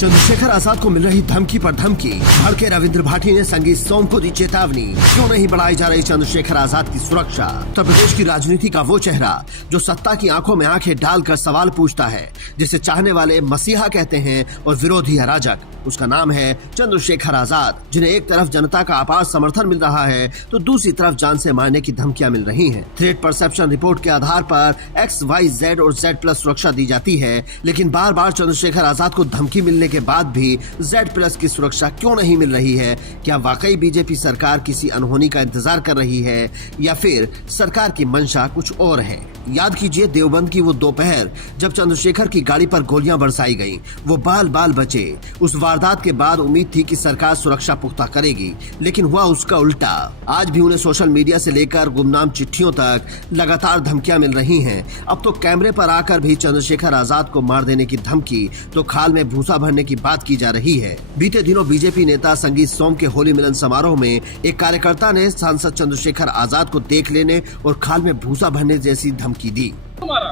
चंद्रशेखर आजाद को मिल रही धमकी पर धमकी, भड़के रविंद्र भाटी ने संगीत सोम को दी चेतावनी। क्यों नहीं बढ़ाई जा रही चंद्रशेखर आजाद की सुरक्षा? उत्तर प्रदेश की राजनीति का वो चेहरा जो सत्ता की आंखों में आंखें डालकर सवाल पूछता है, जिसे चाहने वाले मसीहा कहते हैं और विरोधी अराजक, उसका नाम है चंद्रशेखर आजाद, जिन्हें एक तरफ जनता का अपार समर्थन मिल रहा है तो दूसरी तरफ जान से मारने की धमकियां मिल रही हैं। थ्रेट परसेप्शन रिपोर्ट के आधार पर XYZ और Z+ सुरक्षा दी जाती है, लेकिन बार बार चंद्रशेखर आजाद को धमकी मिलने के बाद भी Z+ की सुरक्षा क्यों नहीं मिल रही है? क्या वाकई बीजेपी सरकार किसी अनहोनी का इंतजार कर रही है या फिर सरकार की मंशा कुछ और है? याद कीजिए देवबंद की वो दोपहर जब चंद्रशेखर की गाड़ी पर गोलियां बरसाई गईं, वो बाल बाल बचे। उस वारदात के बाद उम्मीद थी कि सरकार सुरक्षा पुख्ता करेगी, लेकिन हुआ उसका उल्टा। आज भी उन्हें सोशल मीडिया से लेकर गुमनाम चिट्ठियों तक लगातार धमकियां मिल रही हैं। अब तो कैमरे पर आकर भी चंद्रशेखर आजाद को मार देने की धमकी, तो खाल में भूसा भरने की बात की जा रही है। बीते दिनों बीजेपी नेता संगीत सोम के होली मिलन समारोह में एक कार्यकर्ता ने सांसद चंद्रशेखर आजाद को देख लेने और खाल में भूसा भरने जैसी धमकी दी।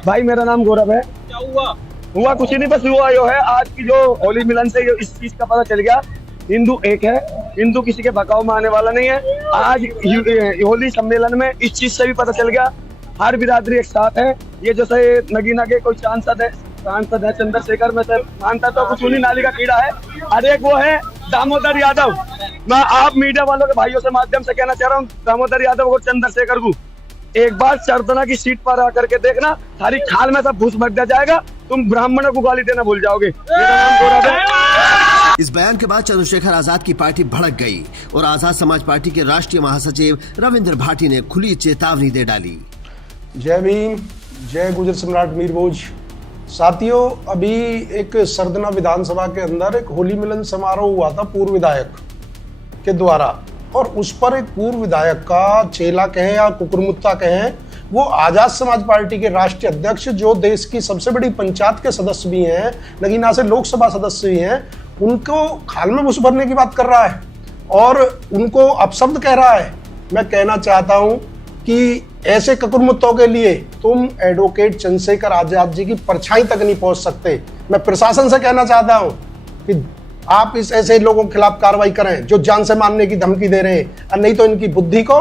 भाई मेरा नाम गौरव है। क्या हुआ कुछ नहीं, बस हुआ यो है आज की जो होली मिलन से इस चीज का पता चल गया, हिंदू एक है, हिंदू किसी के बकाव में आने वाला नहीं है। आज होली सम्मेलन में इस चीज से भी पता चल गया, हर बिरादरी एक साथ है। ये जैसे नगीना के कोई सांसद है चंद्रशेखर, में से मानता तो कुछ उन्हीं नाली का कीड़ा है। अरे एक वो है दामोदर यादव, मैं आप मीडिया वालों के भाइयों से माध्यम से कहना चाह रहा हूँ, दामोदर यादव और चंद्रशेखर को एक बार चरदना की सीट पर आकर के देखना, सारी खाल में सब भूस भर दिया जाएगा, तुम ब्राह्मणों को गाली देना भूल जाओगे। मेरा नाम गौरव है। इस बयान के बाद चंद्रशेखर आजाद की पार्टी भड़क गई और आजाद समाज पार्टी के राष्ट्रीय महासचिव रविंद्र भाटी ने खुली चेतावनी दे डाली। जय भीम, जय गुजर सम्राट मीर भोज। साथियों, अभी एक सरदना विधानसभा के अंदर एक होली मिलन समारोह हुआ था पूर्व विधायक के द्वारा, और उस पर एक पूर्व विधायक का चेला कहें या कुकुरमुत्ता कहें, वो आजाद समाज पार्टी के राष्ट्रीय अध्यक्ष, जो देश की सबसे बड़ी पंचायत के सदस्य भी हैं, नगीना से लोकसभा सदस्य भी हैं, उनको खाल में घुस भरने की बात कर रहा है और उनको अपशब्द कह रहा है। मैं कहना चाहता हूं कि ऐसे ककुरमुत्तों के लिए तुम एडवोकेट चंद्रशेखर आजाद जी की परछाई तक नहीं पहुंच सकते। मैं प्रशासन से कहना चाहता हूं कि आप इस ऐसे लोगों के खिलाफ कार्रवाई करें जो जान से मारने की धमकी दे रहे हैं, और नहीं तो इनकी बुद्धि को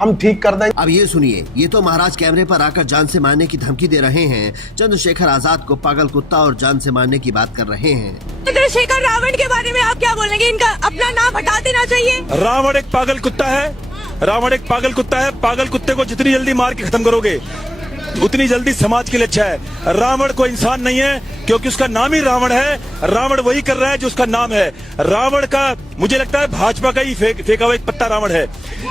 हम ठीक कर देंगे। अब ये सुनिए, ये तो महाराज कैमरे पर आकर जान से मारने की धमकी दे रहे हैं, चंद्रशेखर आजाद को पागल कुत्ता और जान से मारने की बात कर रहे हैं। चंद्रशेखर रावण के बारे में आप क्या बोलेंगे? इनका अपना नाम हटा देना चाहिए। रावण एक पागल कुत्ता है, रावण एक पागल कुत्ता है। पागल कुत्ते को जितनी जल्दी मार के खत्म करोगे उतनी जल्दी समाज के लिए अच्छा है। रावण कोई इंसान नहीं है, क्योंकि उसका नाम ही रावण है। रावण वही कर रहा है जो उसका नाम है। रावण का मुझे लगता है भाजपा का ही फेंका हुआ एक पत्ता रावण है।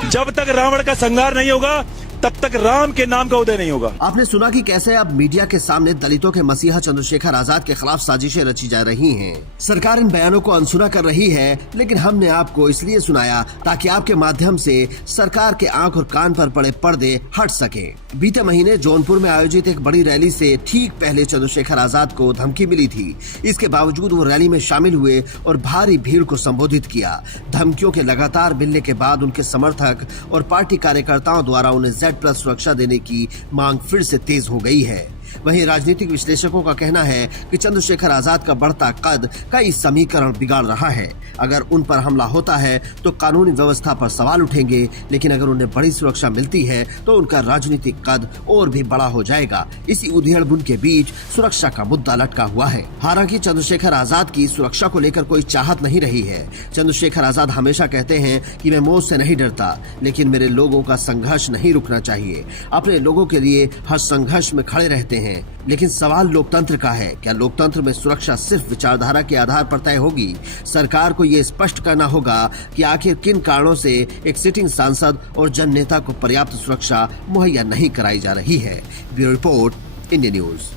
जब तक रावण का संहार नहीं होगा तब तक राम के नाम का उदय नहीं होगा। आपने सुना कि कैसे अब मीडिया के सामने दलितों के मसीहा चंद्रशेखर आजाद के खिलाफ साजिशें रची जा रही हैं। सरकार इन बयानों को अनसुना कर रही है, लेकिन हमने आपको इसलिए सुनाया ताकि आपके माध्यम से सरकार के आंख और कान पर पड़े पर्दे हट सके। बीते महीने जौनपुर में आयोजित एक बड़ी रैली से ठीक पहले चंद्रशेखर आजाद को धमकी मिली थी। इसके बावजूद वो रैली में शामिल हुए और भारी भीड़ को संबोधित किया। धमकियों के लगातार मिलने के बाद उनके समर्थक और पार्टी कार्यकर्ताओं द्वारा उन्हें Z+ सुरक्षा देने की मांग फिर से तेज हो गई है। वहीं राजनीतिक विश्लेषकों का कहना है कि चंद्रशेखर आजाद का बढ़ता कद कई समीकरण बिगाड़ रहा है। अगर उन पर हमला होता है तो कानूनी व्यवस्था पर सवाल उठेंगे, लेकिन अगर उन्हें बड़ी सुरक्षा मिलती है तो उनका राजनीतिक कद और भी बड़ा हो जाएगा। इसी उधेड़-बुन के बीच सुरक्षा का मुद्दा लटका हुआ है। हालांकि चंद्रशेखर आजाद की सुरक्षा को लेकर कोई चाहत नहीं रही है। चंद्रशेखर आजाद हमेशा कहते हैं कि मैं मौत से नहीं डरता, लेकिन मेरे लोगों का संघर्ष नहीं रुकना चाहिए। अपने लोगों के लिए हर संघर्ष में खड़े रहते हैं। लेकिन सवाल लोकतंत्र का है। क्या लोकतंत्र में सुरक्षा सिर्फ विचारधारा के आधार पर तय होगी? सरकार को ये स्पष्ट करना होगा कि आखिर किन कारणों से एक सिटिंग सांसद और जन नेता को पर्याप्त सुरक्षा मुहैया नहीं कराई जा रही है। Bureau report, India news.